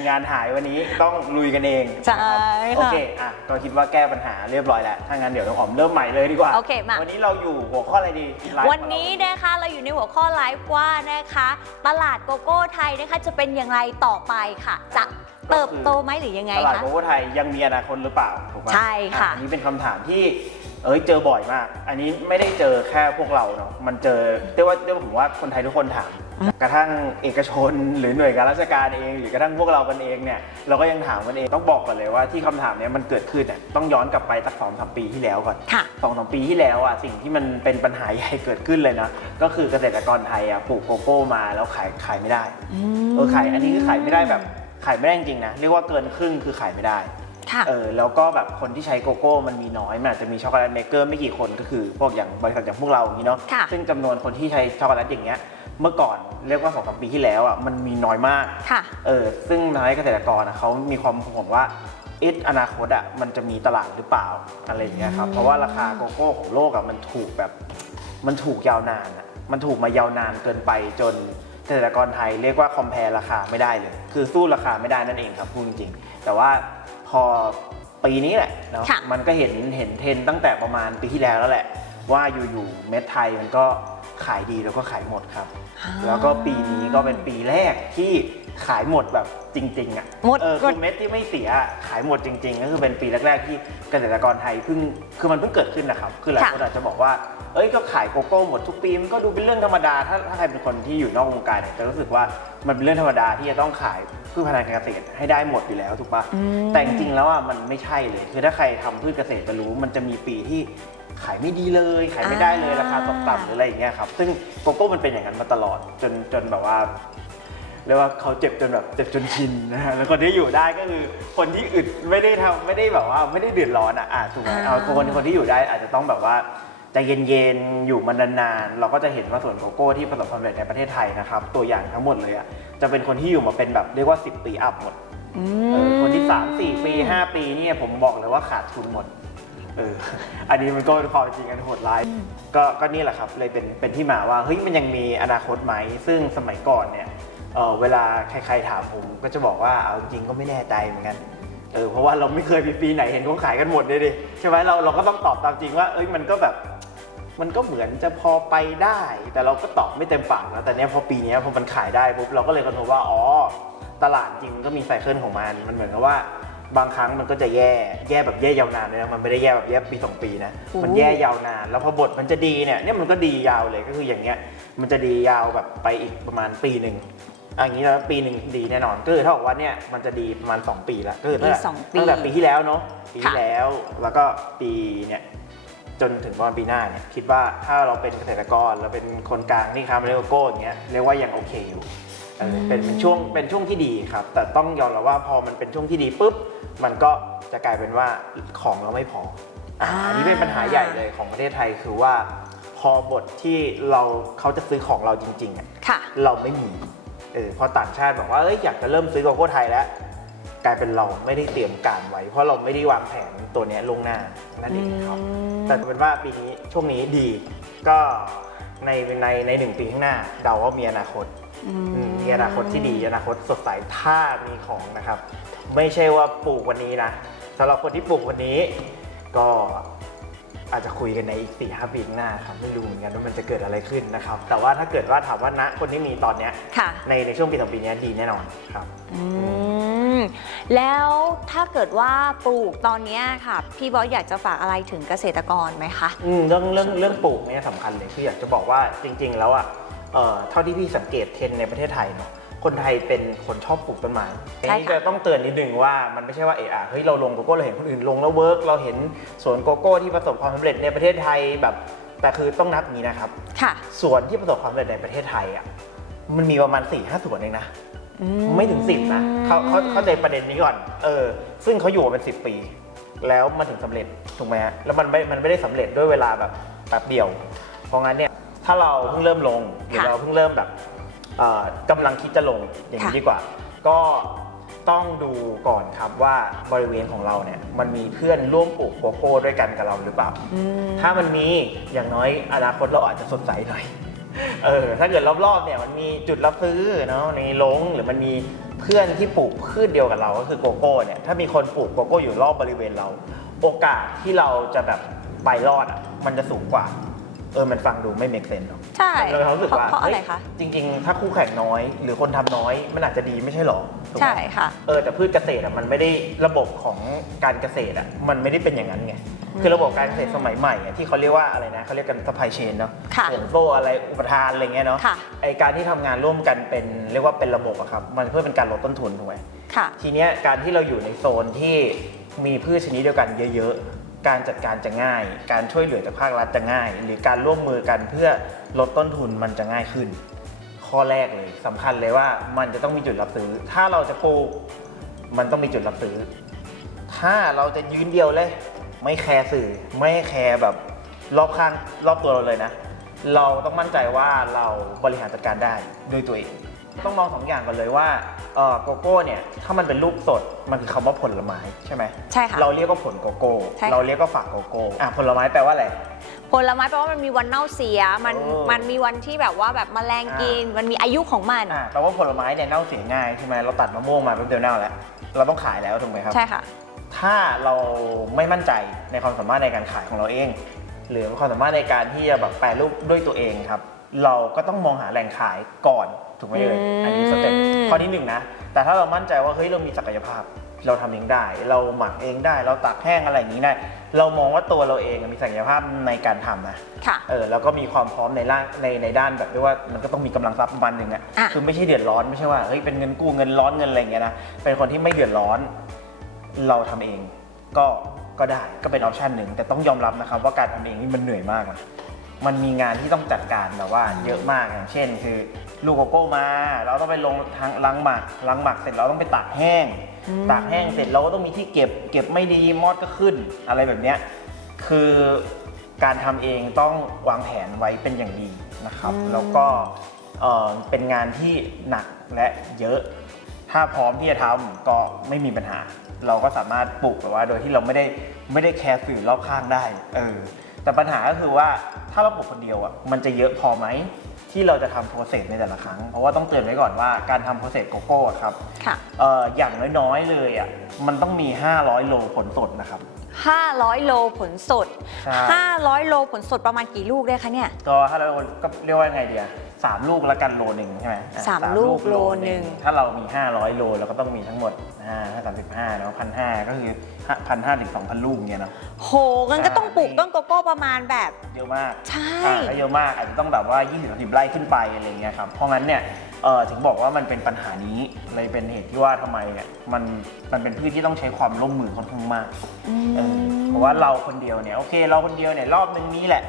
มงานหายวันนี้ต้องลุยกันเองใช่โอค่ะเคอะก็คิดว่าแก้ปัญหาเรียบร้อยแล้ว ถ้างั้นเดี๋ยวน้องอ๋อมเริ่มใหม่เลยดีกว่าโอเคมาวันนี้เราอยู่หัวข้ออะไรดีไลฟ์วันนี้นะคะเราอยู่ในหัวข้อไลฟ์ว่านะคะ ตลาดโกโก้ไทยนะคะจะเป็นอย่างไรต่อไปค่ะ จะเติบโตไหมหรือยังไงตลาดคะโกโก้ไทยยังมีอนาคตหรือเปล่าถูกไหมใช่ค่ะอันนี้เป็นคำถามที่เอ้ยเจอบ่อยมาก อันนี้ไม่ได้เจอแค่พวกเราเนาะมันเจอเรียกว่าเรียกว่าผมว่าคนไทยทุกคนถาม กระทั่งเอกชน หรือหน่วยงานราชการเอง หรือกระทั่งพวกเรากันเองเนี่ยเราก็ยังถามกันเองต้องบอกก่อนเลยว่าที่คำถามเนี้ยมันเกิดขึ้นเนี่ยต้องย้อนกลับไปสักสองสามปีที่แล้วก่อนค่ะสองสามปีที่แล้วอะสิ่งที่มันเป็นปัญหาใหญ่เกิดขึ้นเลยนะก็คือเกษตรกรไทยอะปลูกโกโก้มาแล้วขายขายไม่ได้เออขายอันนี้คือขายไม่ได้แบบขายไม่ได้จริงๆนะเรียกว่าเกินครึ่งคือขายไม่ได้ค่ะเออแล้วก็แบบคนที่ใช้โกโก้มันมีน้อยมันอาจจะมีช็อกโกแลตเมกเกอร์ไม่กี่คนก็คือพวกอย่างบริษัทอย่างพวกเราอย่างนี้เนาะค่ะซึ่งจำนวนคนที่ใช้ช็อกโกแลตอย่างเงี้ย เมื่อก่อนเรียกว่าสองสามปีที่แล้วอะมันมีน้อยมากค่ะเออซึ่งทำให้เกษตรกรอะเขามีความห่วงว่าเอะอนาคตอะมันจะมีตลาดหรือเปล่าอะไรอย่างเงี้ยครับเพราะว่าราคาโกโก้ของโลกอะมันถูกแบบมันถูกยาวนานอะมันถูกมายาวนานเกินไปจนเกษตรกรไทยเรียกว่าคอมเพลราคาไม่ได้เลย คือสู้ราคาไม่ได้นั่นเองครับพูดจริงๆแต่ว่าพอปีนี้แหละเนาะค่ะมันก็เห็นเห็นเทรนด์ตั้งแต่ประมาณปีที่แล้วแล้วแหละ ว่าอยู่ๆเม็ดไทยมันก็ ขายดีแล้วก็ขายหมดครับ แล้วก็ปีนี้ก็เป็นปีแรกที่ขายหมดแบบจริงๆอะหมดเออหมคือดเม็ดที่ไม่เสียขายหมดจริง ๆ ก็คือเป็นปีแรกๆที่เกษตรกรไทยเพิ่งคือมันเพิ่งเกิดขึ้นนะครับคือหลายคนอาจจะบอกว่าเอ้ยก็ขายโกโก้หมดทุกปีมันก็ดูเป็นเรื่องธรรมดา ถ้าถ้าใครเป็นคนที่อยู่นอกวงการเนี่ยจะรู้สึกว่ามันเป็นเรื่องธรรมดาที่จะต้องขายพืชพันธุ์การเกษตรให้ได้หมดอยู่แล้วถูกปะอืมแต่จริงๆแล้วอะมันไม่ใช่เลย คือถ้าใครทำพืชเกษตรจะรู้มันจะมีปีที่ ขายไม่ดีเลย ขายไม่ได้เลยอ่าราคาตกต่ำหรืออะไรอย่างเงี้ยครับซึ่งโกโก้มันเป็นอย่างนั้นมาตลอดจนจนแบบว่าเรียกว่าเขาเจ็บจนแบบเจ็บจนชินนะฮะแล้วคนที่อยู่ได้ก็คือคนที่อึดไม่ได้ทำไม่ได้แบบว่าไม่ได้เดือดร้อนอะอะถูกไหมเอาคนคนที่อยู่ได้อาจจะต้องแบบว่าใจเย็นๆ อยู่มานานๆ เราก็จะเห็นว่าสวนโกโก้ที่ประสบความสำเร็จในประเทศไทยนะครับ ตัวอย่างทั้งหมดเลยอะจะเป็นคนที่อยู่มาเป็นแบบเรียกว่า 10 ปีอัพหมดอืเออมคนที่ 3 4 ปี 5 ปีเนี่ยผมบอกเลยว่าขาดทุนหมดเอออันนี้มันก็เป็นความจริงกันโหดร้ายก็ก็นี่แหละครับเลยเป็นเป็นที่มาว่าเฮ้ยมันยังมีอนาคตไหมซึ่งสมัยก่อนเนี่ยเออเวลาใครๆถามผมก็จะบอกว่าเอาจริงก็ไม่แน่ใจเหมือนกันเออเพราะว่าเราไม่เคยมีปีไหนเห็นเขาขายกันหมดเลยดิใช่ไหมเราเราก็ต้องตอบตามจริงว่าเอ้ยมันก็แบบมันก็เหมือนจะพอไปได้ แต่เราก็ตอบไม่เต็มปากนะแต่เนี้ยพอปีเนี้ยพอมันขายได้ปุ๊บเราก็เลยกระทบว่าอ๋อตลาดจริงมันก็มีไซเคิลของมันมันเหมือนกับว่า บางครั้งมันก็จะแย่แย่แบบแย่ยาวนานเลยนะมันไม่ได้แย่แบบแย่ปีสองปีนะโอ้มันแย่ยาวนาน แล้วพอบทมันจะดีเนี่ยเนี่ยมันก็ดียาวเลยก็คืออย่างเงี้ยมันจะดียาวแบบไปอีกประมาณปีหนึ่งอะอย่างนี้แล้วปีหนึ่งดีแน่นอนก็คือเท่ากับว่าเนี่ยมันจะดีประมาณ 2 ปีละก็คือตั้งแต่ปีสองปีตั้งแต่ปีที่แล้วเนาะปีที่ค่ะแล้วแล้วก็ปีเนี่ยจนถึงประมาณปีหน้าเนี่ยคิดว่าถ้าเราเป็นเกษตรกรเราเป็นคนกลางที่ค้าเมล็ดโกโก้อย่างเงี้ยเรียกว่ายังโอเคอยู่เออเป็นเป็นช่วงเป็นช่วงที่ดีครับ แต่ต้องยอมรับว่าพอมันเป็นช่วงที่ดีปุ๊บ มันก็จะกลายเป็นว่าของเราไม่พออ่าอ่าอันนี้เป็นปัญหาใหญ่เลยของประเทศไทยคือว่า พอบทที่เราเขาจะซื้อของเราจริงๆอะค่ะ เราไม่มีเออพอต่างชาติบอกว่าเอ้ยอยากจะเริ่มซื้อโกโก้ไทยแล้ว กลายเป็นเราไม่ได้เตรียมการไว้ เพราะเราไม่ได้วางแผนตัวเนี้ยลวงหน้านั่นเองครับ แต่เป็นว่าปีนี้ช่วงนี้ดีก็ ในในในหนึ่งปีข้างหน้าเดาว่ามีอนาคตอือืมมีอนาคตที่ดีอนาคตสดใสถ้ามีของนะครับ ไม่ใช่ว่าปลูกวันนี้นะสำหรับคนที่ปลูกวันนี้ ก็อาจจะคุยกันในอีก4ี่ห้าปีข้างหน้าครับไม่รู้เหมือนกันว่ามันจะเกิดอะไรขึ้นนะครับ แต่ว่าถ้าเกิดว่าถามว่าณคนที่มีตอนเนี้ยค่ะในในช่วงปีสองปีเนี้ยดีแน่นอนครับอืม แล้วถ้าเกิดว่าปลูกตอนเนี้ยค่ะ พี่บอสอยากจะฝากอะไรถึงเกษตรกรไหมคะ อืมเรื่องเรื่องเรื่องปลูกเนี่ยสำคัญเลยคืออยากจะบอกว่าจริง ๆ แล้วอะเอ่อเท่าที่พี่สังเกตเทรนด์ในประเทศไทยเนาะคนไทยเป็นคนชอบปลูกต้นไม้ใช่ค่ะอันนี้จะต้องเตือนนิดนึงว่ามันไม่ใช่ว่าเอออะเฮ้ยเราลงโกโก้เราเห็นคนอื่นลงแล้วเวิร์กเราเห็นสวนโกโก้ที่ประสบความสำเร็จในประเทศไทยแบบแต่คือต้องนับอย่างนี้นะครับ ค่ะ สวนที่ประสบความสำเร็จในประเทศไทยอะมันมีประมาณ4ี่ห้าสวนเองนะอื ไม่ถึงสิบนะเขาเขาเข้าใจประเด็นนี้ก่อน เออ ซึ่งเขาอยู่มาเป็นสิบปี แล้วมันถึงสำเร็จถูกไหมฮะแล้วมันไม่มันไม่ได้สำเร็จด้วยเวลาแบบแป๊บเดียว เพราะงั้นเนี่ยถ้าเราเพิ่งเริ่มลงหรือค่ะเราเพิ่งเริ่มแบบเอ่อกำลังคิดจะลงอย่างนี้ค่ะดีกว่า ก็ต้องดูก่อนครับว่าบริเวณของเราเนี่ยมันมีเพื่อนร่วมปลูกโกโก้ด้วยกันกับเราหรือเปล่าอืมถ้ามันมีอย่างน้อยอนาคตเราอาจจะสดใสหน่อย เออถ้าเกิดรอบๆเนี่ยมันมีจุดรับซื้อเนาะในลงหรือมันมีเพื่อนที่ปลูกพืชเดียวกับเราก็คือโกโก้เนี่ยถ้ามีคนปลูกโกโก้อยู่รอบบริเวณเรา โอกาสที่เราจะแบบไปรอดอะมันจะสูงกว่า เออมันฟังดูไม่เมกเซนหรอกใช่เราเรารู้สึกว่าเพราะอะไรเฮ้ยคะจริง ๆ ถ้าคู่แข่งน้อย หรือคนทำน้อยมันอาจจะดีไม่ใช่หรอถูกไหมใช่ค่ะเออแต่พืชเกษตรอะมันไม่ได้ระบบของการเกษตรอะมันไม่ได้เป็นอย่างนั้นไงคือระบบการเกษตรสมัยใหม่อะที่เขาเรียกว่าอะไรนะเขาเรียกกันสปายเชนเนาะค่ะเหมือนโซอะไรอุปทานอะไรเงี้ยเนาะค่ะไอการที่ทำงานร่วมกันเป็นเรียกว่าเป็นระบบอะครับมันเพื่อเป็นการลดต้นทุนถูกไหมค่ะทีเนี้ยการที่เราอยู่ในโซนที่มีพืชชนิดเดียวกันเยอะๆ การจัดการจะง่าย การช่วยเหลือจากภาครัฐจะง่าย หรือการร่วมมือกันเพื่อลดต้นทุนมันจะง่ายขึ้น ข้อแรกเลยสำคัญเลยว่ามันจะต้องมีจุดรับซื้อ ถ้าเราจะปลูกมันต้องมีจุดรับซื้อ ถ้าเราจะยืนเดียวเลย ไม่แคร์สื่อ ไม่แคร์แบบรอบข้างรอบตัวเราเลยนะ เราต้องมั่นใจว่าเราบริหารจัดการได้ด้วยตัวเอง ต้องมองสองอย่างก่อนเลยว่าเอ่อโกโก้เนี่ยถ้ามันเป็นลูกสดมันคือคำว่าผลไม้ใช่ไหมใช่ค่ะเราเรียกว่าผลโกโก้ ใช่ค่ะ เราเรียกว่าฝักโกโก้อะผลไม้แปลว่าอะไร ผลไม้แปลว่ามันมีวันเน่าเสีย มันเออมันมีวันที่แบบว่าแบบแมลงกินมันมีอายุของมัน อะแปลว่าผลไม้เนี่ยเน่าเสียง่ายใช่ไหมเราตัดมะม่วงมาแป๊บเดียวเน่าแล้วเราต้องขายแล้วถูกไหมครับ ใช่ค่ะ ถ้าเราไม่มั่นใจในความสามารถในการขายของเราเอง หรือความสามารถในการที่จะแบบแปรรูปด้วยตัวเองครับ เราก็ต้องมองหาแหล่งขายก่อน ถูกไหมเลยอืมอันนี้สเต็ปข้อที่หนึ่งนะ แต่ถ้าเรามั่นใจว่าเฮ้ยเรามีศักยภาพ เราทำเองได้ เราหมักเองได้ เราตักแห้งอะไรอย่างนี้ได้เรามองว่าตัวเราเองมีศักยภาพในการทำนะค่ะเออแล้วก็มีความพร้อมในร่างในในด้านแบบด้วยว่ามันก็ต้องมีกำลังทรัพย์ประมาณหนึ่งอะอะคือไม่ใช่เดือดร้อนไม่ใช่ว่าเฮ้ยเป็นเงินกู้เงินร้อนเงินอะไรอย่างเงี้ยนะเป็นคนที่ไม่เดือดร้อน เราทำเองก็ก็ได้ก็เป็นออปชันหนึ่งแต่ต้องยอมรับนะครับว่าการทำเองนี่มันเหนื่อยมากนะ มันมีงานที่ต้องจัดการแบบว่าเยอะมากอย่างเช่น คือลูกโกโก้มา เราต้องไปลงทางลังหมักลังหมักเสร็จเราต้องไปตากแห้งอืมตากแห้งเสร็จเราก็ต้องมีที่เก็บ เก็บไม่ดีมอดก็ขึ้น อะไรแบบเนี้ยคือการทำเองต้องวางแผนไว้เป็นอย่างดีนะครับอืมแล้วก็เอ่อเป็นงานที่หนักและเยอะ ถ้าพร้อมที่จะทำก็ไม่มีปัญหา เราก็สามารถปลูกแบบว่า โดยที่เราไม่ได้ไม่ได้แคร์สื่อรอบข้างได้ เออ แต่ปัญหาก็คือว่าถ้าเราปลูกคนเดียวอะมันจะเยอะพอไหมที่เราจะทำโปรเซสในแต่ละครั้ง เพราะว่าต้องเตือนไว้ก่อนว่าการทำโปรเซสโกโก้อะครับค่ะ เอ่ออย่างน้อยๆเลยอะมันต้องมี 500 โลผลสดนะครับ500 โลผลสด ใช่ 500 โลผลสดประมาณกี่ลูกได้คะเนี่ย ก็ถ้าเราก็เรียกว่าไงเดียสามลูกละกันโลหนึ่งใช่ไหมอะสามลูกโลหนึ่ง ถ้าเรามี 500 โลเราก็ต้องมีทั้งหมดห้าห้าสามสิบห้าเนาะพันห้าก็คือพันห้าถึงสองพันลูกเนี่ยเนาะ โหงั้นก็ต้องปลูกต้นโกโก้ประมาณแบบ เยอะมากใช่ อ่าถ้าเยอะมากอาจจะต้องแบบว่า 20 30 ไร่ขึ้นไปอะไรเงี้ยครับ เพราะงั้นเนี่ย เอ่อถึงบอกว่ามันเป็นปัญหานี้เลยเป็นเหตุที่ว่าทำไมเนี่ยมันมันเป็นพืชที่ต้องใช้ความร่วมมือค่อนข้างมากอืมเออเพราะว่าเราคนเดียวเนี่ยโอเค เราคนเดียวเนี่ยรอบนึงนี้แหละ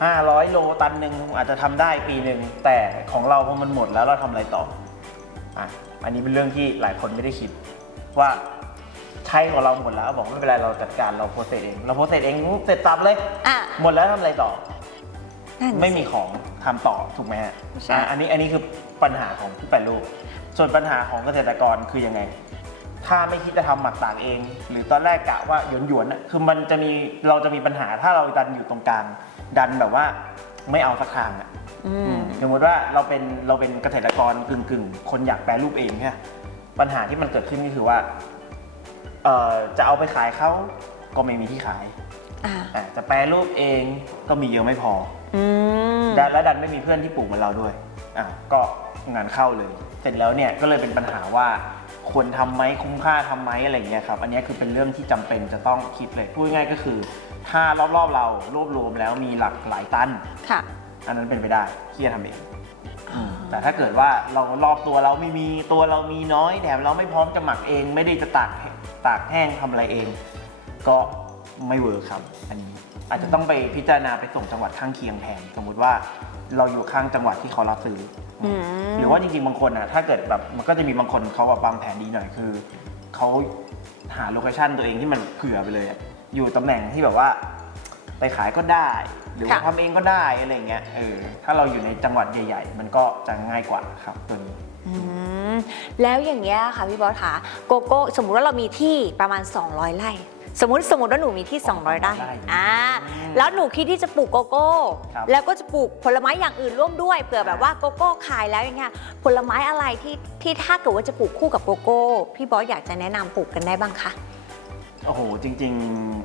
500 โลตันหนึ่งอาจจะทำได้ปีหนึ่งแต่ของเราพอมันหมดแล้วเราทำอะไรต่ออะอันนี้เป็นเรื่องที่หลายคนไม่ได้คิดว่าใช้ของเราหมดแล้วบอกไม่เป็นไรเราจัดการเราโปรเซสเองเราโปรเซสเองเสร็จสับเลย อะ หมดแล้วทำอะไรต่อ นั่นสิไม่มีของทำต่อถูกไหมฮะใช่ อะอันนี้อันนี้คือปัญหาของผู้แปรรูปส่วนปัญหาของเกษตรกรคือยังไง ถ้าไม่คิดจะทำหมักตากเอง หรือตอนแรกกะว่าหยวนหยวนๆน่ะคือมันจะมีเราจะมีปัญหาถ้าเราดันอยู่ตรงกลาง ดันแบบว่าไม่เอาสักทางอะ อืม สมมติว่าเราเป็นเราเป็นเกษตรกรกึ่งกึ่งๆ คนอยากแปรรูปเองเนี่ยปัญหาที่มันเกิดขึ้นก็คือว่าเอ่อจะเอาไปขายเขาก็ไม่มีที่ขายอะอะจะแปรรูปเองก็มีเยอะไม่พอ อืมดันและดันไม่มีเพื่อนที่ปลูกเหมือนเราด้วยอะก็งานเข้าเลย เสร็จแล้วเนี่ยก็เลยเป็นปัญหาว่าควรทำไหมคุ้มค่าทำไหมอะไรอย่างเงี้ยครับ อันเนี้ยคือเป็นเรื่องที่จำเป็นจะต้องคิดเลยพูดง่ายๆก็คือ ถ้ารอบๆเรารวบรวมแล้วมีหลักหลายตัน ค่ะ อันนั้นเป็นไปได้ที่จะทำเอง แต่ถ้าเกิดว่าเรารอบตัวเราไม่มีตัวเรามีน้อยแถมเราไม่พร้อมจะหมักเอง ไม่ได้จะตากตากแห้งทำอะไรเอง ก็ไม่เวิร์คครับอันนี้ อาจจะต้องไปพิจารณาไปส่งจังหวัดข้างเคียงแทนสมมุติว่าเราอยู่ข้างจังหวัดที่เขารับซื้อออืมหรือว่าจริงๆบางคนอะถ้าเกิดแบบมันก็จะมีบางคนเขาแบบวางแผนดีหน่อยคือเขาหาโลเคชันตัวเองที่มันเผื่อไปเลยอะอยู่ตำแหน่งที่แบบว่า ไปขายก็ได้ หรือว่าค่ะทำเองก็ได้อะไรเงี้ยเออถ้าเราอยู่ในจังหวัดใหญ่ ๆ มันก็จะง่ายกว่าครับตัวนี้อืมแล้วอย่างเงี้ยค่ะพี่บอสคะโกโก้สมมุติว่าเรามีที่ประมาณ 200ไร่ สมมติสมมติว่าหนูมีที่ 200 ไร่ไร่อ่าอืมแล้วหนูคิดที่จะปลูกโกโก้ ครับ แล้วก็จะปลูกผลไม้อย่างอื่นร่วมด้วยเผื่อแบบว่าโกโก้ขายแล้วอย่างเงี้ยผลไม้อะไรที่ที่ถ้าเกิดว่าจะปลูกคู่กับโกโก้พี่บอสอยากจะแนะนำปลูกกันได้บ้างคะโอ้โห จริง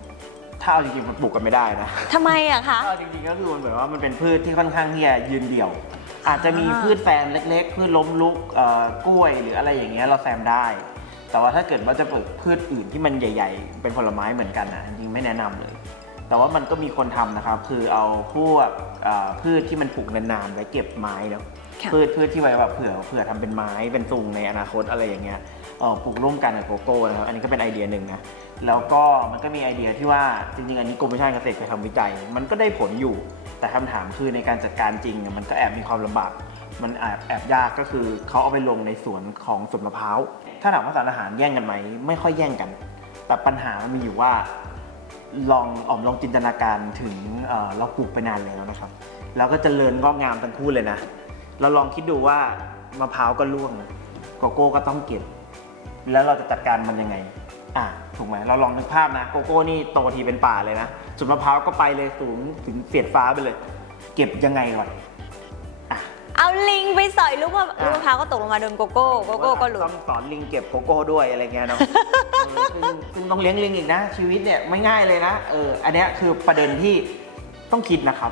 ๆ ถ้าเอาจริงๆมันปลูกกันไม่ได้นะ ทำไมอะคะถ้าเอาจริงๆก็คือมันแบบว่ามันเป็นพืชที่ค่อนข้างที่จะยืนเดี่ยว อาจจะมีอ่าพืชแฟนเล็ก ๆ พืชล้มลุกเอ่อกล้วยหรืออะไรอย่างเงี้ยเราแซมได้ แต่ว่าถ้าเกิดว่าจะปลูกพืชอื่นที่มันใหญ่ ๆ เป็นผลไม้เหมือนกันนะจริงๆไม่แนะนำเลย แต่ว่ามันก็มีคนทำนะครับ คือเอาพวกเอ่อพืชที่มันปลูกนานๆไว้เก็บไม้เนาะค่ะพืชพืชที่ไว้แบบเผื่อเผื่อทำเป็นไม้เป็นตุงในอนาคตอะไรอย่างเงี้ยเออปลูกร่วมกันกับโกโก้นะครับอันนี้ก็เป็นไอเดียหนึ่งนะแล้วก็มันก็มีไอเดียที่ว่าจริงๆ อันนี้กรมวิชาการเกษตรเคยทำวิจัย มันก็ได้ผลอยู่ แต่คำถามคือในการจัดการจริงเนี่ยมันก็แอบมีความลำบากมันแอบแอบยากก็คือเขาเอาไปลงในสวนของสวนมะพร้าว ถ้าถามว่าสารอาหารแย่งกันไหมไม่ค่อยแย่งกัน แต่ปัญหามันมีอยู่ว่าลองออมลองจินตนาการถึงเเราปลูกไปนานแล้วนะครับ แล้วก็จเจริญงอกงามทั้งคู่เลยนะ เราลองคิดดูว่ามะพร้าวก็ร่วงโกโก้ก็ต้องเก็บ แล้วเราจะจัดการมันยังไงอะถูกไหมเราลองนึกภาพนะโกโก้นี่โตทีเป็นป่าเลยนะส่วนมะพร้าวก็ไปเลยสูงถึงเสียดฟ้าไปเลย เก็บยังไงก่อน เอาลิงไปสอยลูกมะอะลูกมะพร้าวก็ตกลงมาโดนโกโก้โกโก้ก็หลุด ต้องสอนลิงเก็บโกโก้ด้วยอะไรเงี้ยเนาะเออซึ่งซึ่งต้องเลี้ยงลิงอีกนะ ชีวิตเนี่ยไม่ง่ายเลยนะเอออันเนี้ยคือประเด็นที่ต้องคิดนะครับ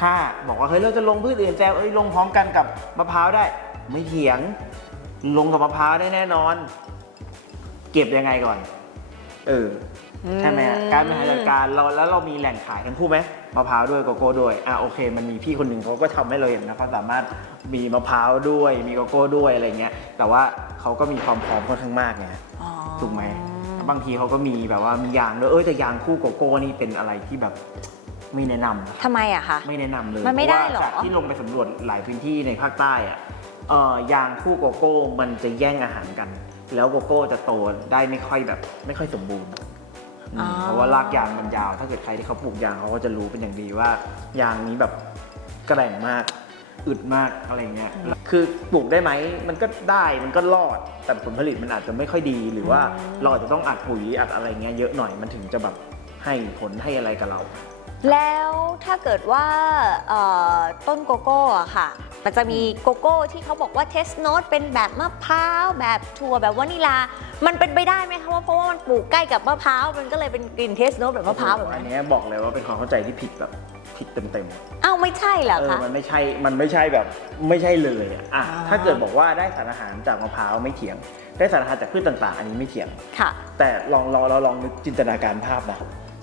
ถ้าบอกว่าเฮ้ยเราจะลงพืชอื่นแซวเอ้ยลงพร้อมกันกับมะพร้าวได้ ไม่เถียง ลงกับมะพร้าวได้แน่นอน เก็บยังไงก่อน เออ ใช่ไหมฮะการบริหารจัดการเราแล้วเรามีแหล่งขายทั้งคู่ไหมมะพร้าวด้วยโกโก้ด้วยอะโอเค มันมีพี่คนหนึ่งเขาก็ทำให้เราเห็นนะเขาสามารถมีมะพร้าวด้วย มีโกโก้ด้วยอะไรเงี้ยแต่ว่าเขาก็มีความพร้อมค่อนข้างมากไง อ๋อ ถูกไหมบางทีเขาก็มีแบบว่ามียางด้วยเออแต่ยางคู่โกโก้นี่เป็นอะไรที่แบบไม่แนะนำนะทำไมอะคะ ไม่แนะนำเลยมันไม่ได้หรอ พาะว่าจากที่ลงไปสำรวจหลายพื้นที่ในภาคใต้อะเอ่อยางคู่โกโก้มันจะแย่งอาหารกัน แล้วโกโก้จะโตได้ไม่ค่อยแบบ ไม่ค่อยสมบูรณ์อืม เพราะว่ารากยางมันยาว ถ้าเกิดใครที่เขาปลูกยางเขาก็จะรู้เป็นอย่างดีว่ายางนี้แบบแกร่งมากอึดมากอะไรเงี้ย คือปลูกได้ไหม มันก็ได้ มันก็รอด แต่ผลผลิตมันอาจจะไม่ค่อยดี หรือว่าเราอาจจะต้องอัดปุ๋ยอัดอะไรเงี้ยเยอะหน่อย มันถึงจะแบบให้ผลให้อะไรกับเรา แล้วถ้าเกิดว่าเอ่อต้นโกโก้อะค่ะ มันจะมีโกโก้ที่เขาบอกว่าเทสโนตเป็นแบบมะพร้าวแบบถั่วแบบวานิลา มันเป็นไปได้ไหมคะว่าเพราะว่ามันปลูกใกล้กับมะพร้าวมันก็เลยเป็นกลิ่นเทสโนตแบบมะพร้าวแบบอันั้นนเนี้ยบอกเลยว่าเป็นความเข้าใจที่ผิดแบบผิดเต็มอ้าวไม่ใช่เหรๆอเออคะ มันไม่ใช่ มันไม่ใช่แบบไม่ใช่เลยอะอะอ่า ถ้าเกิดบอกว่าได้สารอาหารจากมะพร้าวไม่เถียง ได้สารอาหารจากพืชต่างๆ อันนี้ไม่เถียง ค่ะ แต่ลองเราเราลองนึกจินตนาการภาพนะ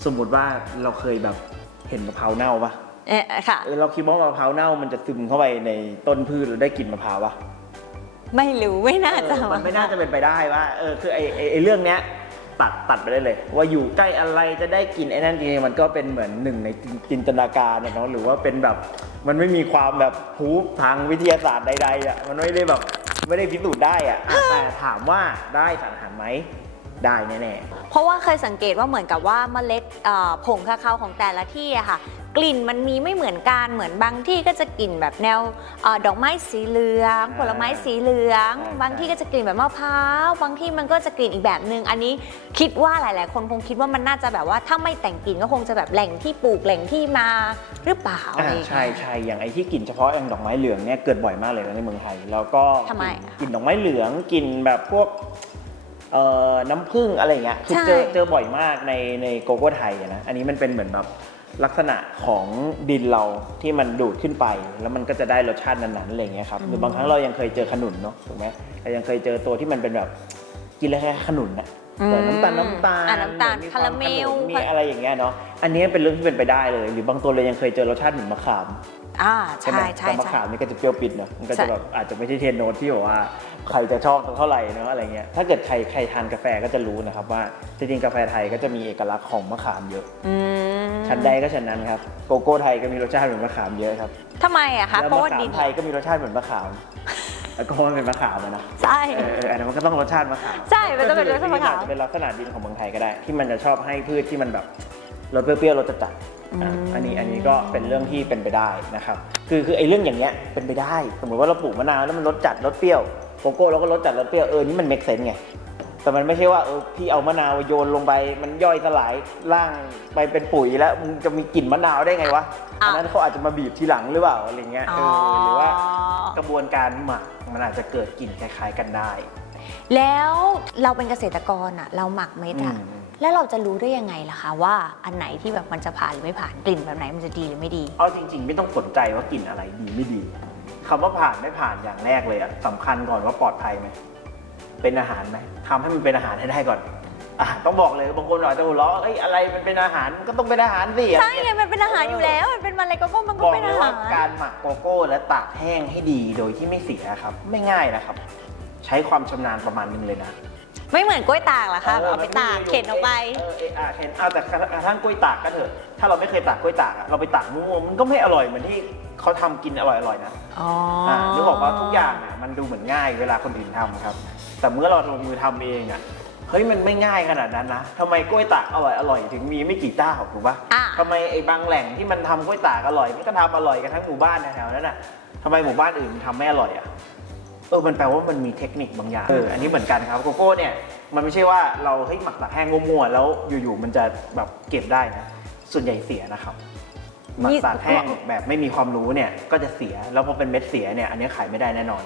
สมมุติว่าเราเคยแบบเห็นมะพร้าวเน่าปะเอ๊ะค่ะเออเราคิดว่ามะพร้าวเน่ามันจะซึมเข้าไปในต้นพืชหรือได้กลิ่นมะพร้าวปะไม่รู้ไม่น่าจะเออมันไม่น่าจะเป็นไปได้ว่าเออคือไอไอ้ไอเรื่องเนี้ยตัดตัดไปได้เลย ว่าอยู่ใกล้อะไรจะได้กินไอ้นั่นจริงๆมันก็เป็นเหมือนหนึ่งในจินตนาการอะเนาะหรือว่าเป็นแบบมันไม่มีความแบบพูฟทางวิทยาศาสตร์ใดๆอะมันไม่ได้แบบไม่ได้พิสูจน์ได้อะอะแต่ถามว่าได้สารอาหารไหม ได้แน่เพราะว่าเคยสังเกตว่าเหมือนกับว่าเมล็ดเอ่อผงคาคาโของแต่ละที่อะค่ะ กลิ่นมันมีไม่เหมือนกันเหมือนบางที่ก็จะกลิ่นแบบแนวเออดอกไม้สีเหลือง ผลไม้สีเหลืองบางที่ก็จะกลิ่นแบบมะพร้าวบางที่มันก็จะกลิ่นอีกแบบหนึ่งอันนี้คิดว่าหลาย ๆ คนคงคิดว่ามันน่าจะแบบว่าถ้าไม่แต่งกลิ่นก็คงจะแบบแหล่งที่ปลูกแหล่งที่มาหรือเปล่าๆอะไรอ่าอย่างเงี้ย ใช่ใช่อย่างไอ้ที่กลิ่นเฉพาะอย่างดอกไม้เหลืองเนี่ยเกิดบ่อยมากเลยนะในเมืองไทย แล้วก็ทำไมอะกลิ่นดอกไม้เหลืองกลิ่นแบบพวกเอ่อ น้ำผึ้งอะไรอย่างเงี้ยคือใช่เจอเจอบ่อยมากในในโกโก้ไทยอะนะอันนี้มันเป็นเหมือนแบบลักษณะของดินเราที่มันดูดขึ้นไป แล้วมันก็จะได้รสชาตินั้นๆอะไรอย่างเงี้ยครับหรือบางครั้งเรายังเคยเจอขนุนเนาะถูกไหมเรายังเคยเจอตัวที่มันเป็นแบบกินแล้วแค่ขนุนนะอืมเหมือนน้ำตาลน้ำตาลอะน้ำตาลหอนคาราเมลขนมีอะไรอย่างเงี้ยเนาะอันนี้เป็นเรื่องที่เป็นไปได้เลย หรือบางตัวเรายังเคยเจอรสชาติเหมือนมะขาม อ่าใช่ไหมใช่ใช่แต่มะใช่ขามนี่ก็จะเปรี้ยวปิดเนาะมันก็ใช่จะแบบอาจจะไม่ใช่เทรนโนตที่บอกว่าใครจะชอบเท่าไหร่เนาะอะไรเงี้ยถ้าเกิดใครใครทานกาแฟก็จะรู้นะครับว่าจริงๆกาแฟไทยก็จะมีเอกลักษณ์ของมะขามเยอะอืมชั้นใดก็ชั้นนั้นครับโกโก้ไทยก็มีรสชาติเหมือนมะขามเยอะครับทำไมอะคะแล้วเพราะมะว่าขาดิมนไทยก็มีรสชาติเหมือนมะขามแล้วก็มันเป็นมะขามอะนะใช่ เออเอออันนั้นมันก็ต้องรสชาติมะขาม ใช่มันต้องเป็นรสชาติมะขามจเป็นลักษณะดินของเมืองไทยก็ได้ ที่มันจะชอบให้พืชที่มันแบบรสเปรี้ยวๆรสจัดๆ อะอันนี้อันนี้ก็เป็นเรื่องที่เป็นไปได้นะครับ คือคือไอ้เรื่องอย่างเงี้ยเป็นไปได้ สมมติว่าเราปลูกมะนาวแล้วมันรสจัดรสเปรี้ยวโกโก้เราก็รสจัดรสเปรี้ยวเออนี่มันเมกเซนไงแต่มันไม่ใช่ว่าเออพี่เอามะนาวโยนลงไปมันย่อยสลายร่างไปเป็นปุ๋ยแล้วมึงจะมีกลิ่นมะนาวได้ไงวะอะอันนั้นเขาอาจจะมาบีบทีหลังหรือเปล่าอะไรเงี้ยเออหรือว่ากระบวนการหมักมันอาจจะเกิดกลิ่นคล้ายๆกันได้ แล้วเราเป็นเกษตรกรอะ เราหมักเม็ดอะอืม แล้วเราจะรู้ได้ยังไงล่ะคะว่าอันไหนที่แบบมันจะผ่านหรือไม่ผ่านกลิ่นแบบไหนมันจะดีหรือไม่ดี เอาจริง ๆ ไม่ต้องสนใจว่ากลิ่นอะไรดีไม่ดีคำว่าผ่านไม่ผ่านอย่างแรกเลยอะสำคัญก่อนว่าปลอดภัยไหมเป็นอาหารไหมทำให้มันเป็นอาหารให้ได้ก่อนอะต้องบอกเลยบางคนอาจจะหัวเราะเอ้ยอะไรมันเป็นอาหารมันก็ต้องเป็นอาหารสิใช่ไงมันเป็นอาหารอยู่แล้ว มันเป็นอะไรก็ก็มันก็บอกเป็นเลอายว่าหารการหมักโกโก้และตากแห้งให้ดีโดยที่ไม่เสียครับ ไม่ง่ายนะครับ ใช้ความชำนาญประมาณนึงเลยนะ ไม่เหมือนกล้วยตากเหรอคะเอาไปตากมันม่เข็นออกไป เออเอออะเข็นเอาแต่กระทั่งกล้วยตากก็เถอะ ถ้าเราไม่เคยตากกล้วยตากอะเราไปตากมั่วๆมันก็ไม่อร่อยเหมือนที่เขาทำกินอร่อยๆนะอ๋อออ่านึกบอกว่าทุกอย่างอะมันดูเหมือนง่ายเวลาคนอื่นทำครับ แต่เมื่อเราลงมือทำเองอะเฮ้ยมันไม่ง่ายขนาดนั้นนะทำไมกล้วยตากอร่อยอร่อยถึงมีไม่กี่เจ้าถูกปะอะ ทำไมไอ้บางแหล่งที่มันทำกล้วยตากอร่อยมันก็ทำอร่อยกันทั้งหมู่บ้านแถวๆนั้นอะทำไมหมู่บ้านอื่นทำไม่อร่อยอะเออมันแปลว่ามันมีเทคนิคบางอย่างเอออันนี้เหมือนกันครับโกโก้เนี่ยมันไม่ใช่ว่าเราเฮ้ยหมักตากแห้งมั่วๆแล้วอยู่ๆมันจะแบบเก็บได้นะส่วนใหญ่เสียนะครับหมักตากแห้งแบบไม่มีความรู้เนี่ยก็จะเสียแล้วพอเป็นเม็ดเสียเนี่ยอันนี้ขายไม่ได้แน่นอน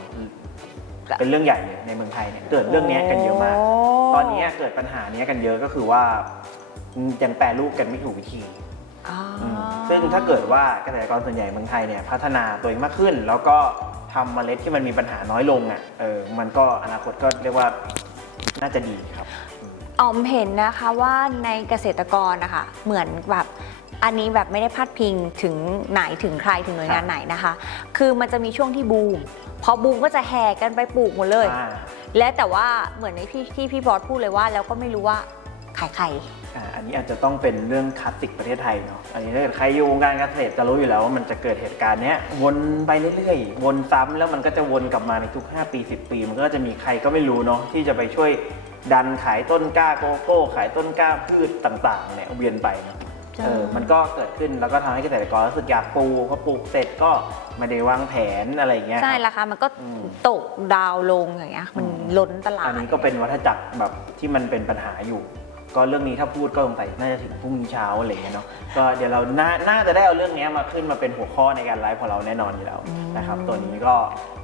เป็นเรื่องใหญ่เลยในเมืองไทยเนี่ยเกิดเรื่องเนี้ยกันเยอะมากโตอนนี้เกิดปัญหาเนี้ยกันเยอะก็คือว่ายังแปรรูปกันไม่ถูกวิธีอ๋อออืมซึ่งถ้าเกิดว่าเกษตรกรส่วนใหญ่เมืองไทยเนี่ยพัฒนาตัวเองมากขึ้น แล้วก็ ทำเมล็ดที่มันมีปัญหาน้อยลงอะเออมันก็อนาคตก็เรียกว่าน่าจะดีครับ ออมเห็นนะคะว่าในเกษตรกรนะคะเหมือนแบบอันนี้แบบไม่ได้พาดพิงถึงไหนถึงใครถึงหน่วยงานไหนนะคะ คือมันจะมีช่วงที่บูมพอบูมก็จะแห่กันไปปลูกหมดเลยอ่าและแต่ว่าเหมือนในที่ที่พี่บอสพูดเลยว่า แล้วก็ไม่รู้ว่าขายใคร อ่าอันนี้อาจจะต้องเป็นเรื่องคลาสสิกประเทศไทยเนาะอันนี้ถ้าเกิดใครอยู่วงการเกษตรจะรู้อยู่แล้วว่ามันจะเกิดเหตุการณ์เนี้ยวนไปเรื่อยๆ วนซ้ำแล้วมันก็จะวนกลับมาในทุก 5 ปี 10 ปี มันก็จะมีใครก็ไม่รู้เนาะที่จะไปช่วยดันขายต้นกล้าโกโก้ขายต้นกล้าพืชต่างๆเนี่ยเวียนไปเนาะใช่เออ มันก็เกิดขึ้นแล้วก็ทำให้เกษตรกรรู้สึกอยากปลูกพอปลูกเสร็จก็ไม่ได้วางแผนอะไรอย่างเงี้ยใช่ครับ ราคามันก็อืมตกดาวลงอย่างเงี้ยมันอืม ล้นตลาดอันนี้ก็เป็นวัฏจักรแบบที่มันเป็นปัญหาอยู่ ก็เรื่องนี้ถ้าพูดก็ลงสัยน่าจะถึงพรุ่งนี้เช้าอะไรเงี้ยเนาะก็เดี๋ยวเราน่าน่าจะได้เอาเรื่องนี้มาขึ้นมาเป็นหัวข้อในการไลฟ์ของเราแน่นอนอยู่แล้วนะครับตัวนี้ก็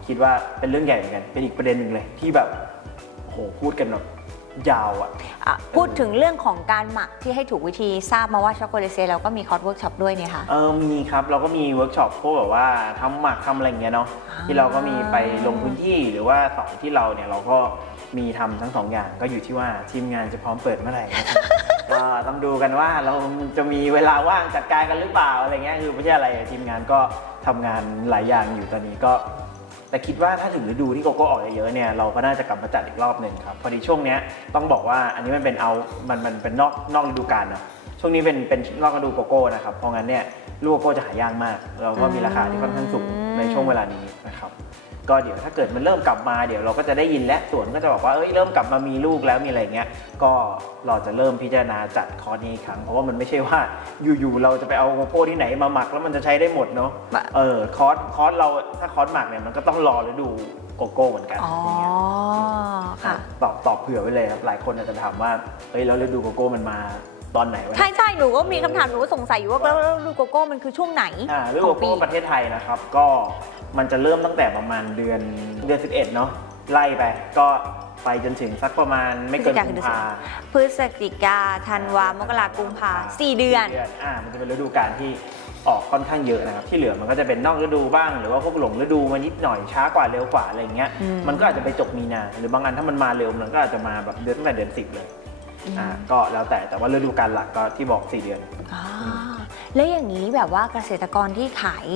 คิดว่าเป็นเรื่องใหญ่เหมือนกันเป็นอีกประเด็นหนึ่งเลยที่แบบโหพูดกันแบบ ยาวอะอะพูดถึงเรื่องของการหมักที่ให้ถูกวิธีทราบมาว่าช็อกโกแลตเซเราก็มีคอร์สเวิร์กช็อปด้วยเนี่ยค่ะ เออมีครับเราก็มีเวิร์กช็อปพวกแบบว่าทำหมักทำอะไรอย่างเงี้ยเนาะอ่าที่เราก็มีไปลงพื้นที่หรือว่าสอนที่เราเนี่ยเราก็มีทำทั้งสองอย่างก็อยู่ที่ว่าทีมงานจะพร้อมเปิดเมื่อไหร่นะครับ ก็ต้องดูกันว่าเราจะมีเวลาว่างจัดการกันหรือเปล่าอะไรเงี้ยคือไม่ใช่อะไรทีมงานก็ทำงานหลายอย่างอยู่ตอนนี้ก็ แต่คิดว่าถ้าถึงฤดูที่โกโก้ออกเยอะๆเนี่ยเราก็น่าจะกลับมาจัดอีกรอบหนึ่งครับพอดีช่วงเนี้ยต้องบอกว่าอันนี้มันเป็นเอา มันมันเป็นนอกนอกฤดูกาลเนาะช่วงนี้เป็นเป็นนอกฤดูโกโก้นะครับเพราะงั้นเนี่ยลูกโกโก้จะหายากมาก เราก็มีราคาที่ค่อนข้างสูงในช่วงเวลานี้นะครับ ก็เดี๋ยวถ้าเกิดมันเริ่มกลับมาเดี๋ยวเราก็จะได้ยินและสวนก็จะบอกว่าเอ้ยเริ่มกลับมามีลูกแล้วมีอะไรเงี้ยก็เราจะเริ่มพิจารณาจัดคอร์สนี้อีกครั้งเพราะว่ามันไม่ใช่ว่าอยู่ๆเราจะไปเอาโกโก้ที่ไหนมาหมักแล้วมันจะใช้ได้หมดเนาะบะเออคอร์สคอร์สเราถ้าคอร์สหมักเนี่ยมันก็ต้องรอฤดูโกโก้เหมือนกันอ๋ออย่างเงี้ยค่ะตอบตอบเผื่อไว้เลยครับหลายคนอาจจะถามว่าเฮ้ยแล้วฤดูโกโก้มันมา ตอนไหนวะใช่ใช่หนูก็มีคำถามหนูก็สงสัยอยู่ว่าแล้วแล้วลูกโกโก้มันคือช่วงไหนอ่าฤดูขโกองปี โก้ประเทศไทยนะครับ ก็มันจะเริ่มตั้งแต่ประมาณเดือนเดือน 11 เนาะไล่ไป ก็ไปจนถึงสักประมาณไม่เกินกุมภาพฤศจิกาธันวามกรากุมภาสี่เดือนอ่ามันจะเป็นฤดูกาลที่ออกค่อนข้างเยอะนะครับ ที่เหลือมันก็จะเป็นนอกฤดูบ้าง หรือว่าพวกหลงฤดูมานิดหน่อยช้ากว่าเร็วกว่าอะไรเงี้ยอืม มันก็อาจจะไปจบมีนา หรือบางอันถ้ามันมาเร็วมันก็อาจจะมาแบบเดือนตั้งแต่เดือนสิบเลย อ่าก็แล้วแต่แต่ว่าฤดูกาลหลักก็ที่บอก 4 เดือนอ่าแล้วอย่างนี้แบบว่าเกษตรกรที่ขาย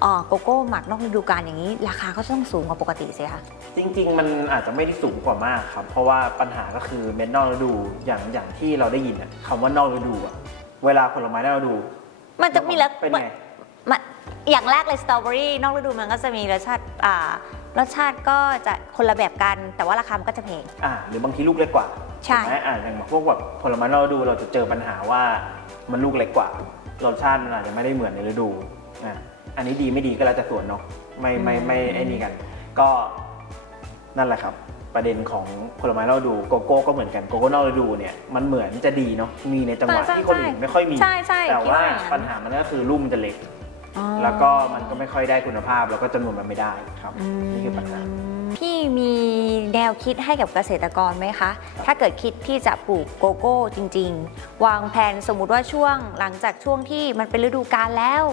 เอ่อโกโก้หมักนอกฤดูกาลอย่างนี้ ราคาก็ต้องสูงกว่าปกติสิคะ จริง ๆ มันอาจจะไม่ได้สูงกว่ามากครับ เพราะว่าปัญหาก็คือเม็ดนอกฤดูอย่างอย่างที่เราได้ยินอะคำว่านอกฤดูอะเวลาผลไม้นอกฤดูมันจะมีแล้วเป็นไง มันอย่างแรกเลยสตรอเบอรี่นอกฤดูมันก็จะมีรสชาติอ่า รสชาติก็จะคนละแบบกันแต่ว่าราคามันก็จะแพง อ่าหรือบางทีลูกเล็กกว่าใช่ ถูกไหมอ่าอย่างพวกแบบผลไม้นอกฤดูเราจะเจอปัญหาว่ามันลูกเล็กกว่ารสชาติมันอาจจะไม่ได้เหมือนในฤดูอะอันนี้ดีไม่ดีก็แล้วแต่ส่วนเนาะไม่ไม่ไม่ไอ้นี่กัน ก็นั่นแหละครับ ประเด็นของผลไม้นอกฤดูโกโก้ก็เหมือนกันโกโก้นอกฤดูเนี่ยมันเหมือนจะดีเนาะมีในจังหวัดใช่ที่คนอื่นไม่ค่อยมี ใช่ใช่แต่คิดว่าอย่งนั้น ปัญหามันก็คือลูกมันจะเล็กอ๋อ แล้วก็มันก็ไม่ค่อยได้คุณภาพ แล้วก็จำนวนมันไม่ได้ครับอืมนี่คือปัญหาพี่มีแนวคิดให้กับเกษตรกรไหมคะ ถ้าเกิดคิดที่จะปลูกโกโก้จริง ๆ วางแผนสมมุติว่าช่วงหลังจากช่วงที่มันเป็นฤดูกาลแล้ว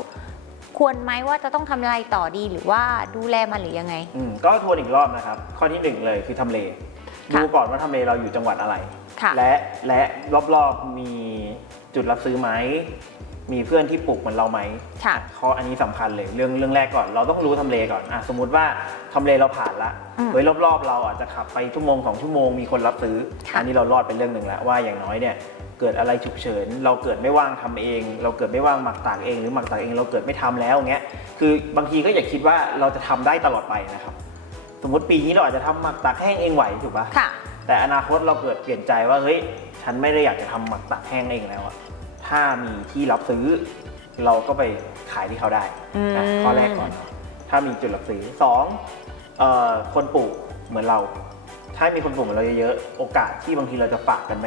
ควรไหมว่าจะต้องทำอะไรต่อดีหรือว่าดูแลมันหรือยังไงอืมก็ทวนอีกรอบนะครับ ข้อที่หนึ่งเลยคือทำเลค่ะดูก่อนว่าทำเลเราอยู่จังหวัดอะไรค่ะและและรอบๆมีจุดรับซื้อไหม มีเพื่อนที่ปลูกเหมือนเราไหมค่ะข้ออันนี้สำคัญเลยเรื่องเรื่องแรกก่อน เราต้องรู้ทำเลก่อนอะสมมุติว่าทำเลเราผ่านละอืมเฮ้ยรอบๆ เราอาจจะขับไปชั่วโมงสองชั่วโมงมีคนรับซื้อค่ะอันนี้เรารอดเป็นเรื่องหนึ่งแล้วว่าอย่างน้อยเนี่ยเกิดอะไรฉุกเฉิน เราเกิดไม่ว่างทำเอง เราเกิดไม่ว่างหมักตากเอง หรือหมักตากเองเราเกิดไม่ทำแล้วอย่างเงี้ยคือบางทีก็อย่าคิดว่าเราจะทำได้ตลอดไปนะครับ สมมติปีนี้เราอาจจะทำหมักตากแห้งเองไหวถูกปะค่ะแต่อนาคตเราเกิดเปลี่ยนใจว่าเฮ้ยฉันไม่ได้อยากจะทำหมักตากแห้งเองแล้วอะ ถ้ามีที่รับซื้อ เราก็ไปขายที่เขาได้นะอืมข้อแรกก่อนเนอะถ้ามีจุดรับซื้อสองเอ่อคนปลูกเหมือนเรา ถ้ามีคนปลูกเหมือนเราเยอะๆโอกาสที่บางทีเราจะฝากกันไป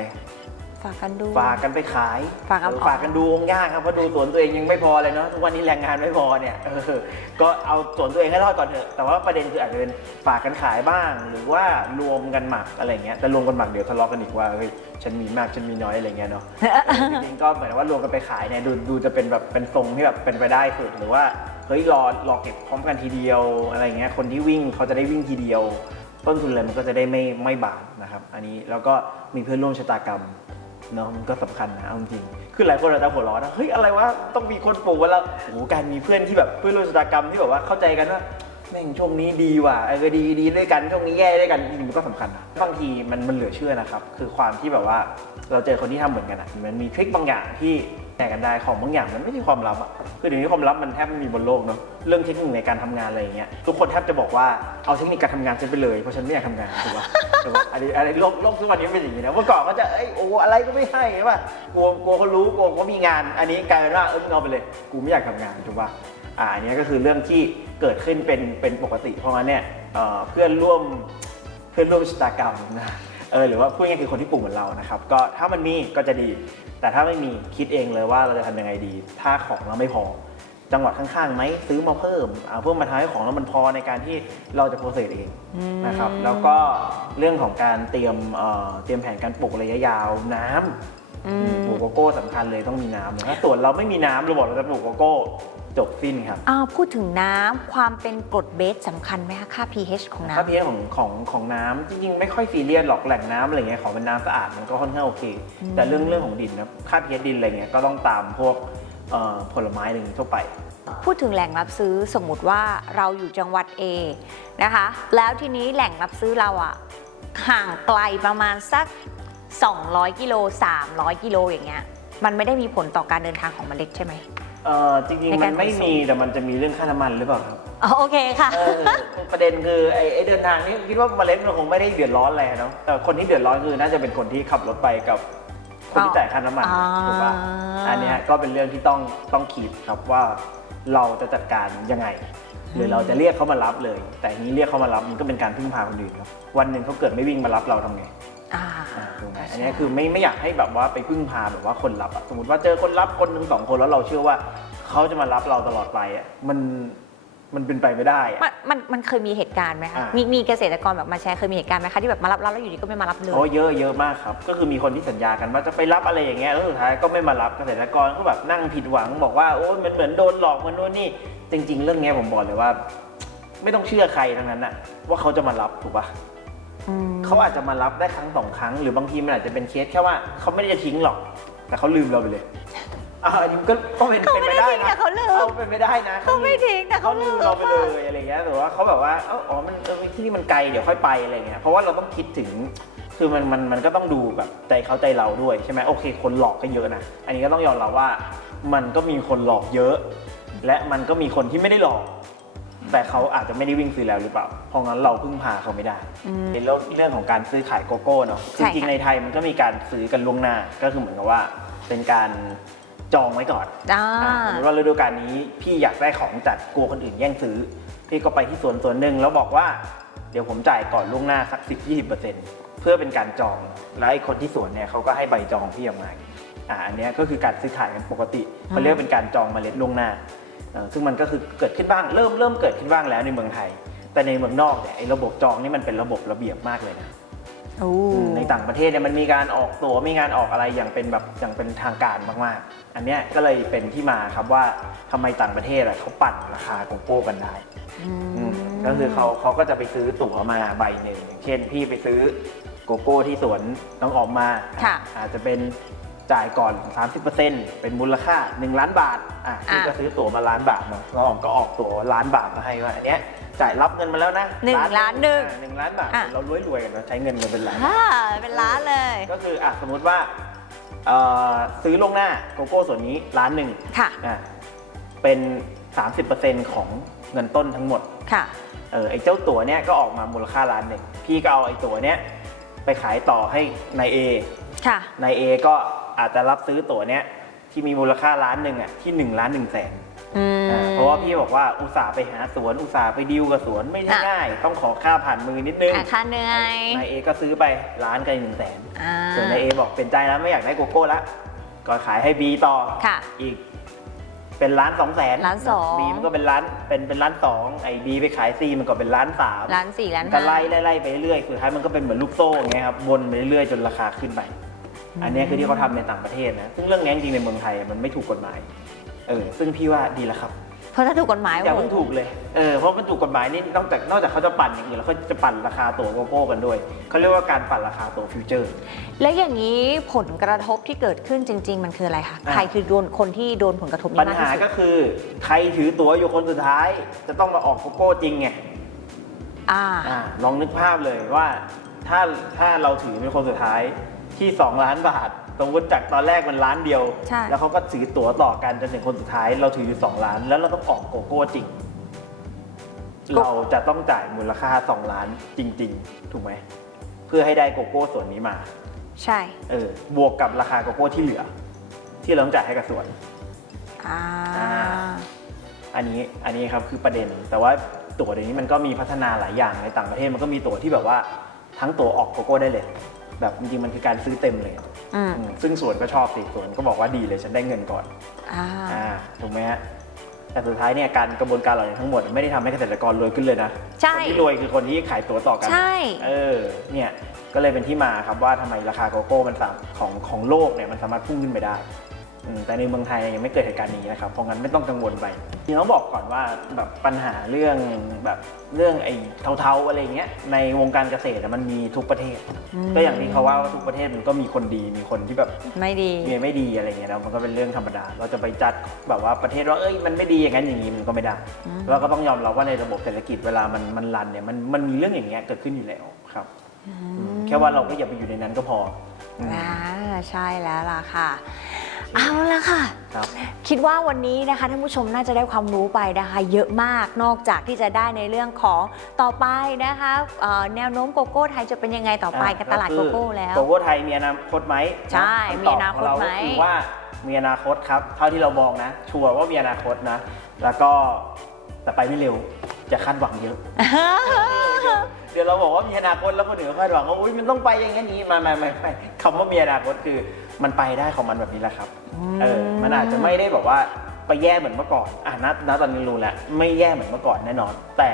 ฝากกันดู ฝากกันไปขายฝากกันเออออกฝากกันดูองค์ยากครับเพราะดูสวนตัวเองยังไม่พอเลยเนาะทุกวันนี้แรงงานไม่พอเนี่ยเออก็เอาสวนตัวเองให้รอดก่อนเถอะแต่ว่าประเด็นคืออาจจะเป็นฝากกันขายบ้าง หรือว่ารวมกันหมักอะไรเงี้ยแต่รวมกันหมักเดี๋ยวทะเลาะกันอีกว่าเฮ้ยฉันมีมากฉันมีน้อยอะไรเงี้ยเนาะเออจริงๆก็เหมือนว่ารวมกันไปขายเนี่ยดูดูจะเป็นแบบเป็นทรงที่แบบเป็นไปได้สุดหรือว่าเฮ้ยรอรอเก็บพร้อมกันทีเดียวอะไรเงี้ยคนที่วิ่งเขาจะได้วิ่งทีเดียว ต้นทุนเลยมันก็จะได้ไม่ไม่บานนะครับ อันนี้แล้วก็มีเพื่อนร่วมชะตากรรม เนาะมันก็สำคัญนะเอาจริงคือหลายคนอาจจะหัวร้อนนะเฮ้ยอะไรวะต้องมีคนปลูกเว้แล้วโอ้โหการมีเพื่อนที่แบบเพื่อนร่วมชะตากรรมที่แบบว่าเข้าใจกันว่าแม่งช่วงนี้ดีว่ะเออดีดีด้วยกันช่วงนี้แย่ด้วยกันจริงมันก็สำคัญนะบางทีมันมันเหลือเชื่อนะครับ คือความที่แบบว่าเราเจอคนที่ทำเหมือนกันอะมันมีทริคบางอย่างที่ แชร์กันได้ของบางอย่างมันไม่ใช่ความลับอะคือเดี๋ยวนี้ความลับมันแทบไม่มีบนโลกเนาะเรื่องเทคนิคในการทำงานอะไรอย่างเงี้ยทุกคนแทบจะบอกว่าเอาเทคนิคการทำงานฉันไปเลยเพราะฉันไม่อยากทำงานถูกปะถูกปะอันนี้อันนี้โลกโลกทุกวันนี้เป็นอย่างนี้นะเมื่อก่อนก็จะเอ้ยโอ้อะไรก็ไม่ให้ใช่ป่ะกลัวกลัวเขารู้กลัวเขามีงาน อันนี้กลายเป็นว่าเออมึงเอาไปเลย กูไม่อยากทำงานถูกป่ะอ่าอันนี้ก็คือเรื่องที่เกิดขึ้นเป็นเป็นปกติเพราะงั้นเนี่ยเอ่อเพื่อนร่วมเพื่อนร่วมชะตากรรมนะ เออหรือว่าพูดง่ายๆคือคนที่ปลูกเหมือนเรานะครับก็ถ้ามันมีก็จะดี แต่ถ้าไม่มีคิดเองเลยว่าเราจะทำยังไงดี ถ้าของเราไม่พอ จังหวัดข้างๆไหมซื้อมาเพิ่มเอาเพิ่มมาทำให้ของเรามันพอในการที่เราจะโปรเซสเองนะครับแล้วก็เรื่องของการเตรียมเอ่อเตรียมแผนการปลูกระยะยาวน้ำอืมปลูกโกโก้สำคัญเลยต้องมีน้ำถ้าส่วนเราไม่มีน้ำเราบอกเราจะปลูกโกโก้ จบสิ้นครับอ้าวพูดถึงน้ำความเป็นกรดเบสสำคัญไหมคะค่า pH ของน้ำถ้าเพียของของของน้ำจริงๆ ไม่ค่อยซีเรียสหรอกแหล่งน้ำอะไรเงี้ยขอเป็นน้ำสะอาดมันก็ค่อนข้างโอเค อืมแต่เรื่องเรื่องของดินนะค่าพีเอดินอะไรเงี้ยก็ต้องตามพวกเอ่อผลไม้อะไรอย่างงี้ทั่วไปพูดถึงแหล่งรับซื้อสมมุติว่าเราอยู่จังหวัด A นะคะ แล้วทีนี้แหล่งรับซื้อเราอะห่างไกลประมาณสัก 200 กิโล 300 กิโลอย่างเงี้ยมันไม่ได้มีผลต่อการเดินทางของเมล็ดใช่ไหม เอ่อจริงในๆกามัรนไม่ขนส่ง มีแต่มันจะมีเรื่องค่าน้ำมันหรือเปล่าครับอ๋อโอเคค่ะ เออประเด็นคือไอ้ไอ้เดินทางนี่คิดว่าเมล็ดมันคงไม่ได้เดือดร้อนอะไรเนาะแต่คนที่เดือดร้อนคือน่าจะเป็นคนที่ขับรถไปกับคนที่จ่ายค่าน้ำมันอ่าถูกป่ะอันเนี้ยก็เป็นเรื่องที่ต้องต้องคิดครับว่าเราจะจัดการยังไง หรือเราจะเรียกเขามารับเลย แต่ทีนี้เรียกเขามารับมันก็เป็นการพึ่งพาคนอื่นครับวันหนึ่งเขาเกิดไม่วิ่งมารับเราทำไงอ่าอ่า ถูกไหมอันเนี้ยคือไม่ไม่อยากให้แบบว่าไปพึ่งพาแบบว่าคนรับอะสมมติว่าเจอคนรับคนหนึ่งสองคนแล้วเราเชื่อว่าเขาจะมารับเราตลอดไปอะมันมันเป็นไปไม่ได้อะ มันมันมันเคยมีเหตุการณ์ไหมคะอ่ามี มีมีเกษตรกรแบบมาแชร์เคยมีเหตุการณ์ไหมคะที่แบบมารับเราแล้วอยู่ดีก็ไม่มารับเลย โอ้เยอะเยอะมากครับ ก็คือมีคนที่สัญญากันว่าจะไปรับอะไรอย่างเงี้ยแล้วสุดท้ายก็ไม่มารับเกษตรกรก็แบบนั่งผิดหวัง บอกว่าโอ้มันเหมือนโดนหลอกเหมันโน่นนี่จริง ๆ เรื่องเนี้ยผมบอกเลยว่า ไม่ต้องเชื่อใครทั้งนั้นอะว่าเขาจะมารับถูกปะอืม เขาอาจจะมารับได้ครั้งสองครั้ง หรือบางทีมันอาจจะเป็นเคสแค่ว่าเขาไม่ได้จะทิ้งหรอก แต่เขาลืมเราไปเลยอ่าอันนี้ก็ก็เป็นเขาเป็นไม่ไปได้ได้ทิ้งนะแต่เขาลืม เขาเป็นไปได้นะเขาไม่ทิ้งแต่เขาเขาลืลืมมเราไปเลยอะไรเงี้ยแต่ว่าเขาแบบว่าเอ้าอ๋อมันเออที่นี่มันไกลเดี๋ยวค่อยไปอะไรเงี้ยเพราะว่าเราต้องคิดถึง คือมันมันมันก็ต้องดูแบบใจเขาใจเราด้วยใช่ไหมโอเค คนหลอกก็เยอะนะอันนี้ก็ต้องยอมรับว่า มันก็มีคนหลอกเยอะ และมันก็มีคนที่ไม่ได้หลอก แต่เขาอาจจะไม่ได้วิ่งซื้อแล้วหรือเปล่า เพราะงั้นเราพึ่งพาเขาไม่ได้อืมในเรื่องเรื่องของการซื้อขายโกโก้เนาะใช่จริงค่ะๆในไทยมันก็มีการซื้อกันล่วงหน้า ก็คือเหมือนกับว่า เป็นการจองไว้ก่อนอ่าอ่าสมมติว่าฤดูกาลนี้พี่อยากได้ของจัดกลัวคนอื่นแย่งซื้อ พี่ก็ไปที่สวนสวนหนึ่งแล้วบอกว่าเดี๋ยวผมจ่ายก่อนล่วงหน้าสัก 10-20%เพื่อเป็นการจอง แล้วไอ้คนที่สวนเนี่ยเขาก็ให้ใบจองพี่ออกมาอ่าอันเนี้ยก็คือการซื้อขายกันปกติเขาเรียกเป็นการจองเมล็ดล่วงหน้าเออ ซึ่งมันก็คือเกิดขึ้นบ้างเริ่มเริ่มเกิดขึ้นบ้างแล้วในเมืองไทย แต่ในเมืองนอกเนี่ยไอ้ระบบจองนี่มันเป็นระบบระเบียบมากเลยนะโอ้ในต่างประเทศเนี่ยมันมีการออกตัวมีงานออกอะไรอย่างเป็นแบบอย่างเป็นทางการมากๆ อันเนี้ยก็เลยเป็นที่มาครับว่าทำไมต่างประเทศอะเขาปั่นราคาโกโก้กันได้อืมอืมก็คือเขาเขาก็จะไปซื้อตั๋วมาใบหนึ่งอย่างเช่นพี่ไปซื้อโกโก้ที่สวนน้องออมมาค่ะอาจจะเป็น จ่ายก่อน 30%เป็นมูลค่า 1 ล้านบาท อะพี่ก็ซื้อตั๋วมาล้านบาทเนาะน้องออมก็ออกตั๋วล้านบาทมาให้ว่า อันเนี้ยจ่ายรับเงินมาแล้วนะหนึ่งล้านหนึ่งอะหนึ่งล้านบาท อะ เรารวยๆกันเนอะใช้เงินมาเป็นล้าน อ่าเป็นล้านเลย ก็คืออะสมมุติว่าเอ่อซื้อลวงหน้าโกโก้ส่วนนี้ล้านหนึ่งค่ะ อะเป็น 30%ของเงินต้นทั้งหมด ค่ะ เออไอ้เจ้าตั๋วเนี้ยก็ออกมามูลค่าล้านหนึ่งพี่ก็เอาไอ้ตั๋วเนี้ย ไปขายต่อให้นายเอค่ะ นายเอก็อาจจะรับซื้อตั๋วเนี้ยที่มีมูลค่าล้านหนึ่งอะที่1ล้านหนึ่งแสนอืม อ่าเพราะว่าพี่บอกว่าอุตส่าห์ไปหาสวนอุตส่าห์ไปดิวกับสวนไม่ใช่อะ ง่ายต้องขอค่าผ่านมือนิดนึงอะค่าเหนื่อยนายเอก็ซื้อไปล้านกับหนึ่งแสน อ่า ส่วนนายเอบอกเป็นใจแล้วไม่อยากได้โกโก้ละก็ขายให้บีต่อค่ะ อีก เป็นล้านสองแสนล้านสองบีมันก็เป็นล้านเป็นเป็นล้านสองไอ้บีไปขายซีมันก็เป็นล้านสามล้านสี่ล้านก็ห้าไล่ไล่ไล่ไปเรื่อยสุดท้ายมันก็เป็นเหมือนลูกโซ่อย่างเงี้ยครับวนไปเรื่อยจนราคาขึ้นไป อันเนี้ยคือที่เขาทำในต่างประเทศนะซึ่งเรื่องนี้จริงๆในเมืองไทยมันไม่ถูกกฎหมายเออซึ่งพี่ว่าดีแล้วครับ เพราะถ้าถูกกฎหมายอย่าเพิ่งถูกเลยเออเพราะมันถูกกฎหมายนี่นอกจากนอกจากเขาจะปั่นอย่างอื่นแล้วเขาจะปั่นราคาตั๋วโกโก้กันด้วยเขาเรียกว่าการปั่นราคาตั๋วฟิวเจอร์ แล้วอย่างนี้ผลกระทบที่เกิดขึ้นจริง ๆ มันคืออะไรคะอะใครคือโดนคนที่โดนผลกระทบนี้ปัญมากหาที่สุดก็คือใครถือตั๋วอยู่คนสุดท้าย จะต้องมาออกโกโก้จริงไงอ่าอ่าลองนึกภาพเลยว่าถ้าถ้าเราถือเป็นคนสุดท้ายที่ 2 ล้านบาทส มมติจากตอนแรกมันล้านเดียว ใช่ แล้วเขาก็ถือตั๋วต่อกันจนถึงคนสุดท้ายเราถืออยู่2ล้าน แล้วเราต้องออกโกโก้จริง เราจะต้องจ่ายมูลค่า2ล้านจริง ๆ ถูกไหมเพื่อให้ได้โกโก้ส่วนนี้มาใช่เออบวกกับราคาโกโก้ที่เหลือ ที่เราต้องจ่ายให้กับสวน อ่าอ่า อันนี้อันนี้ครับคือประเด็น แต่ว่าตั๋วเดี๋ยวนี้มันก็มีพัฒนาหลายอย่างในต่างประเทศมันก็มีตั๋วที่แบบว่าทั้งตั๋วออกโกโก้ได้เลย แบบจริงๆมันคือการซื้อเต็มเลยอืมอืมซึ่งสวนก็ชอบสิสวนก็บอกว่าดีเลยฉันได้เงินก่อนอ่าอ่าถูกไหมฮะแต่สุดท้ายเนี่ยการกระบวนการเหล่านี้ทั้งหมด ไม่ได้ทำให้เกษตรกรรวยขึ้นเลยนะใช่ คนที่รวยคือคนที่ขายตั๋วต่อกัน ใช่ เออ เนี่ย ก็เลยเป็นที่มาครับว่าทำไมราคาโกโก้มันสามของของโลกเนี่ยมันสามารถพุ่งขึ้นไปได้อืม แต่ในเมืองไทยยังไม่เกิดเหตุการณ์นี้นะครับ เพราะงั้นไม่ต้องกังวลไปจริงๆต้องบอกก่อนว่าแบบปัญหาเรื่องแบบเรื่องไอ้เทาๆอะไรเงี้ยในวงการเกษตรอะมันมีทุกประเทศ ก็อย่างที่เขาว่าว่าทุกประเทศมันก็มีคนดีมีคนที่แบบไม่ดีมีไม่ดีอะไรเงี้ยแล้วมันก็เป็นเรื่องธรรมดา เราจะไปจัดแบบว่าประเทศว่าเอ้ยมันไม่ดีอย่างนั้นอย่างนี้มันก็ไม่ได้อืมเราก็ต้องยอมรับว่าในระบบเศรษฐกิจเวลามันมันรันเนี่ยมันมันมีเรื่องอย่างเงี้ยเกิดขึ้นอยู่แล้วครับอืมอืมแค่ว่าเราก็อย่าไปอยู่ในนั้นก็พออืมอ่าใช่แล้วล่ะค่ะ เอาละค่ะ ครับ คิดว่าวันนี้นะคะท่านผู้ชมน่าจะได้ความรู้ไปนะคะ เยอะมากนอกจากที่จะได้ในเรื่องของต่อไปนะคะเอ่อแนวโน้มโกโก้ไทยจะเป็นยังไงต่อไปกับตลาดโกโก้แล้ว โกโก้ไทยมีอนาคตไหมใช่ำตอบมีอนาคตไหม ของเรก็คือว่ามีอนาคตครับ เท่าที่เรามองนะ ชัวร์ว่ามีอนาคตนะ แล้วก็ แต่ไปไม่เร็วจะคาดหวังเยอะ เดี๋ยวเราบอกว่ามีอนาคตแล้วคนอื่นก็คาดหวังว่าอุ้ยมันต้องไปอย่างนี้ไมาไม่ไม่ไม่คำว่ามีอนาคตคือมันไปได้ของมันแบบนี้แหละครับเออมันอาจจะไม่ได้แบบว่าไปแย่เหมือนเมื่อก่อนอะณณตอนนี้รู้แล้วไม่แย่เหมือนเมื่อก่อนแน่นอน แต่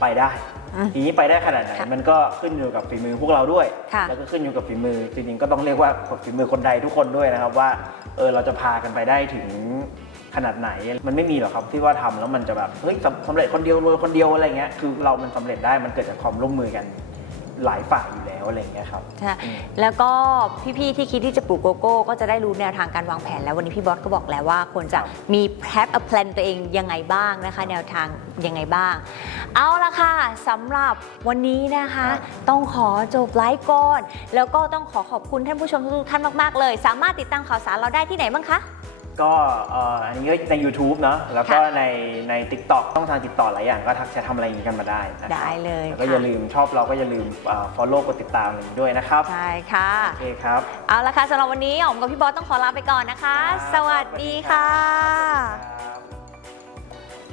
ไปได้อืมทีนี้ไปได้ขนาดไหนค่ะมันก็ขึ้นอยู่กับฝีมือพวกเราด้วยค่ะแล้วก็ขึ้นอยู่กับฝีมือจริงๆก็ต้องเรียกว่าฝีมือคนใดทุกคนด้วยนะครับว่าเออเราจะพากันไปได้ถึง ขนาดไหน มันไม่มีหรอกครับที่ว่าทำแล้วมันจะแบบเฮ้ยสำสำเร็จคนเดียวรวยคนเดียวอะไรเงี้ยคือเรามันสำเร็จได้มันเกิดจากความร่วมมือกันหลายฝ่ายอยู่แล้วอะไรเงี้ยครับใช่อืมแล้วก็พี่ๆที่คิดที่จะปลูกโกโก้ก็จะได้รู้แนวทางการวางแผนแล้ววันนี้พี่บอสก็บอกแล้วว่าควรจะมีแพลนแพลนตัวเองยังไงบ้างนะคะ แนวทางยังไงบ้าง เอาละค่ะสำหรับวันนี้นะคะครับต้องขอจบไลฟ์ก่อน แล้วก็ต้องขอขอบคุณท่านผู้ชมทุกๆท่านมากๆเลย สามารถติดตามข่าวสารเราได้ที่ไหนบ้างคะ ก็เอ่ออันนี้ก็ใน YouTube เนาะแล้วก็ค่ะในใน TikTok ต้องทางติดต่อหลายอย่างก็ทักจะทำอะไรอย่างนี้กันมาได้นะครับได้เลยแล้วก็ค่ะอย่าลืมชอบเราก็อย่าลืมเอ่อ follow กดติดตามอะไรอย่างนี้ด้วยนะครับใช่ค่ะโอเคครับเอาละค่ะสำหรับวันนี้อ๋อมกับพี่บอสต้องขอลาไปก่อนนะคะครับสวัสดีค่ะครับ